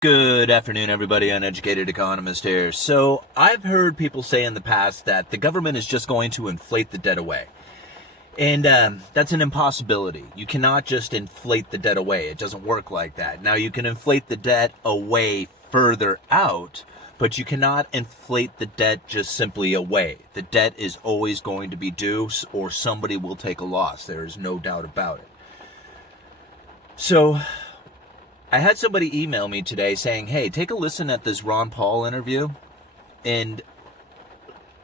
Good afternoon, everybody. Uneducated Economist here. So I've heard people say in the past that the government is just going to inflate the debt away. And that's an impossibility. You cannot just inflate the debt away. It doesn't work like that. Now, you can inflate the debt away further out, but you cannot inflate the debt just simply away. The debt is always going to be due, or somebody will take a loss. There is no doubt about it. So I had somebody email me today saying, hey, take a listen at this Ron Paul interview. And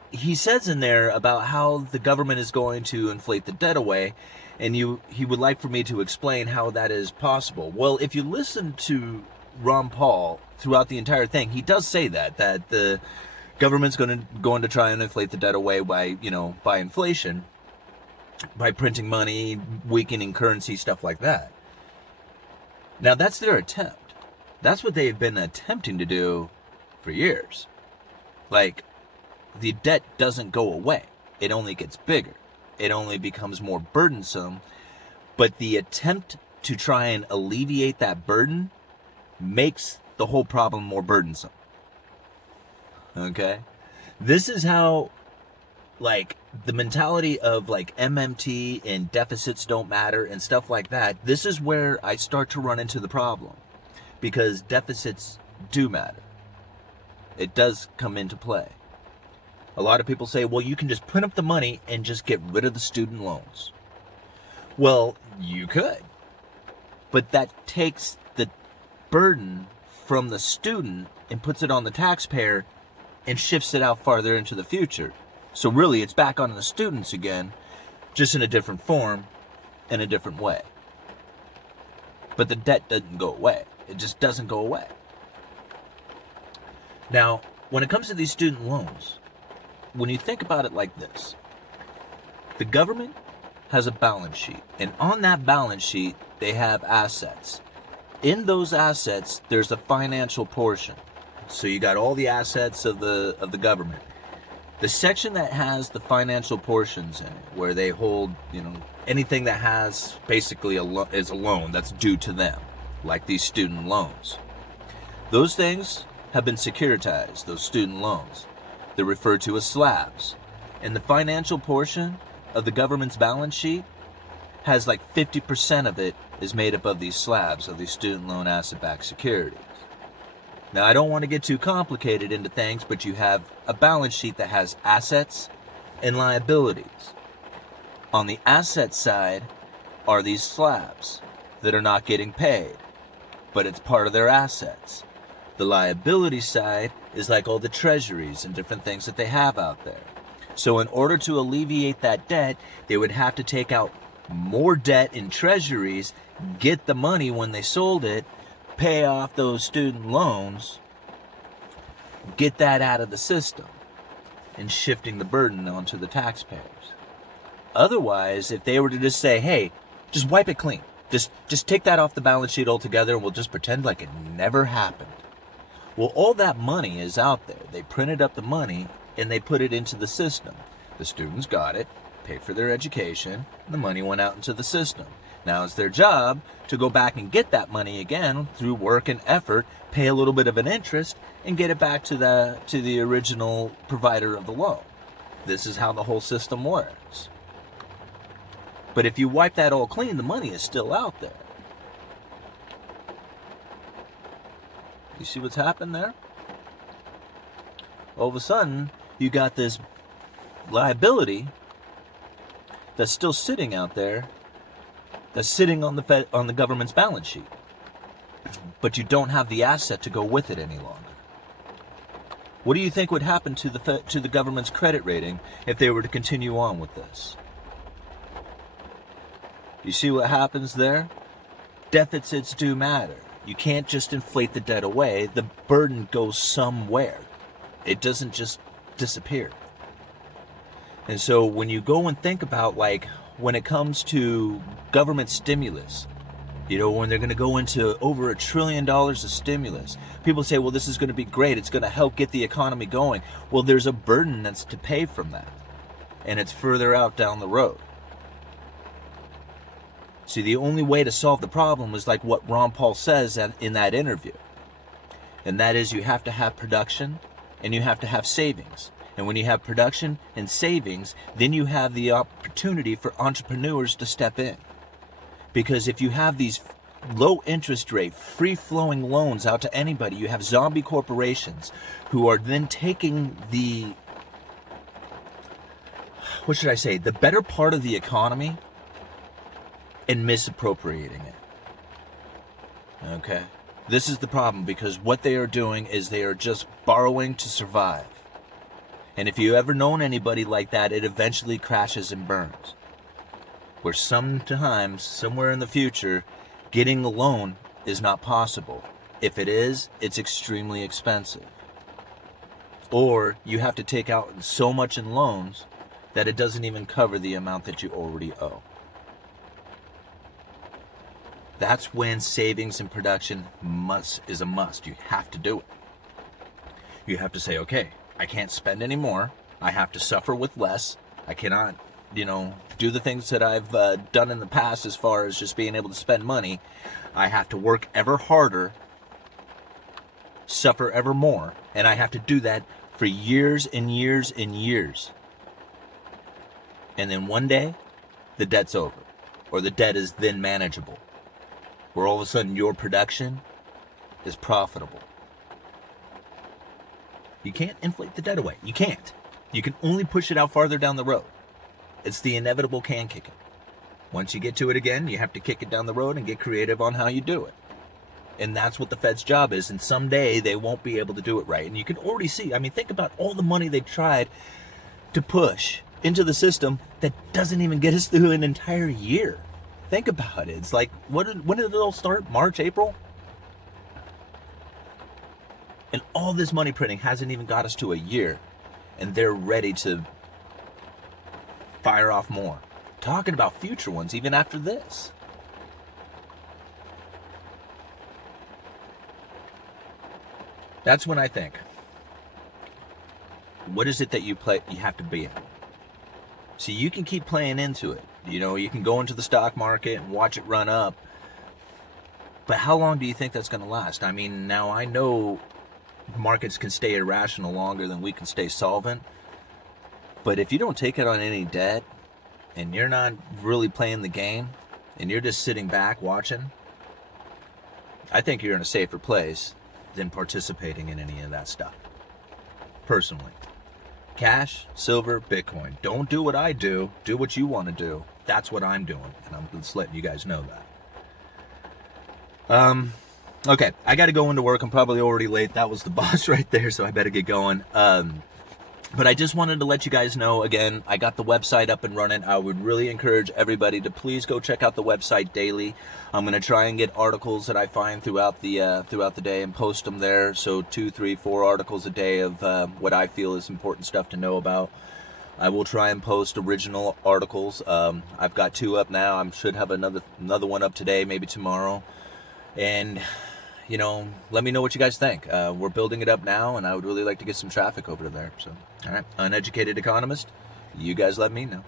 he says in there about how the government is going to inflate the debt away. And he would like for me to explain how that is possible. Well, if you listen to Ron Paul throughout the entire thing, he does say that the government's going to try and inflate the debt away by inflation, by printing money, weakening currency, stuff like that. Now, that's their attempt. That's what they've been attempting to do for years. Like, the debt doesn't go away. It only gets bigger. It only becomes more burdensome. But the attempt to try and alleviate that burden makes the whole problem more burdensome. Okay? This is how, the mentality of, MMT and deficits don't matter and stuff like that, this is where I start to run into the problem. Because deficits do matter. It does come into play. A lot of people say, well, you can just print up the money and just get rid of the student loans. Well, you could. But that takes the burden from the student and puts it on the taxpayer and shifts it out farther into the future. So really, it's back on the students again, just in a different form, in a different way. But the debt doesn't go away. It just doesn't go away. Now, when it comes to these student loans, when you think about it like this, the government has a balance sheet, and on that balance sheet, they have assets. In those assets, there's a financial portion. So you got all the assets of the government. The section that has the financial portions in it, where they hold, anything that has basically is a loan that's due to them, like these student loans. Those things have been securitized, those student loans. They're referred to as slabs. And the financial portion of the government's balance sheet has 50% of it is made up of these slabs, of these student loan asset-backed securities. Now, I don't want to get too complicated into things, but you have a balance sheet that has assets and liabilities. On the asset side are these slabs that are not getting paid, but it's part of their assets. The liability side is like all the treasuries and different things that they have out there. So in order to alleviate that debt, they would have to take out more debt in treasuries, get the money when they sold it, pay off those student loans, get that out of the system, and shifting the burden onto the taxpayers. Otherwise, if they were to just say, hey, just wipe it clean, just take that off the balance sheet altogether and we'll just pretend like it never happened. Well, all that money is out there. They printed up the money and they put it into the system. The students got it, paid for their education, and the money went out into the system. Now it's their job to go back and get that money again through work and effort, pay a little bit of an interest, and get it back to the original provider of the loan. This is how the whole system works. But if you wipe that all clean, the money is still out there. You see what's happened there? All of a sudden, you got this liability that's still sitting out there, that's sitting on the government's balance sheet. But you don't have the asset to go with it any longer. What do you think would happen to the government's credit rating if they were to continue on with this? You see what happens there? Deficits do matter. You can't just inflate the debt away. The burden goes somewhere. It doesn't just disappear. And so when you go and think about, when it comes to government stimulus, when they're going to go into over $1 trillion of stimulus, people say, well, this is going to be great. It's going to help get the economy going. Well, there's a burden that's to pay from that. And it's further out down the road. See, the only way to solve the problem is like what Ron Paul says in that interview. And that is, you have to have production and you have to have savings. And when you have production and savings, then you have the opportunity for entrepreneurs to step in. Because if you have these low interest rate, free-flowing loans out to anybody, you have zombie corporations who are then taking the, what should I say, the better part of the economy and misappropriating it. Okay? This is the problem, because what they are doing is they are just borrowing to survive. And if you ever known anybody like that, it eventually crashes and burns. Where sometimes, somewhere in the future, getting a loan is not possible. If it is, it's extremely expensive. Or you have to take out so much in loans that it doesn't even cover the amount that you already owe. That's when savings and production is a must. You have to do it. You have to say, okay, I can't spend any more. I have to suffer with less. I cannot, do the things that I've done in the past as far as just being able to spend money. I have to work ever harder, suffer ever more, and I have to do that for years and years and years. And then one day, the debt's over, or the debt is then manageable, where all of a sudden your production is profitable. You can't inflate the debt away. You can't. You can only push it out farther down the road. It's the inevitable can kicking. Once you get to it again, you have to kick it down the road and get creative on how you do it. And that's what the Fed's job is. And someday they won't be able to do it right. And you can already see, think about all the money they tried to push into the system that doesn't even get us through an entire year. Think about it. It's like, when did it all start? March, April? And all this money printing hasn't even got us to a year. And they're ready to fire off more. Talking about future ones even after this. That's when I think, what is it that you have to be in? See, you can keep playing into it. You can go into the stock market and watch it run up. But how long do you think that's going to last? Now I know markets can stay irrational longer than we can stay solvent. But if you don't take it on any debt, and you're not really playing the game, and you're just sitting back watching, I think you're in a safer place than participating in any of that stuff. Personally. Cash, silver, Bitcoin. Don't do what I do. Do what you want to do. That's what I'm doing. And I'm just letting you guys know that. Okay, I got to go into work. I'm probably already late. That was the boss right there, so I better get going. But I just wanted to let you guys know, again, I got the website up and running. I would really encourage everybody to please go check out the website daily. I'm going to try and get articles that I find throughout the day and post them there. So 2, 3, 4 articles a day of what I feel is important stuff to know about. I will try and post original articles. I've got 2 up now. I should have another one up today, maybe tomorrow. And let me know what you guys think. We're building it up now, and I would really like to get some traffic over to there. So, all right, Uneducated Economist, you guys let me know.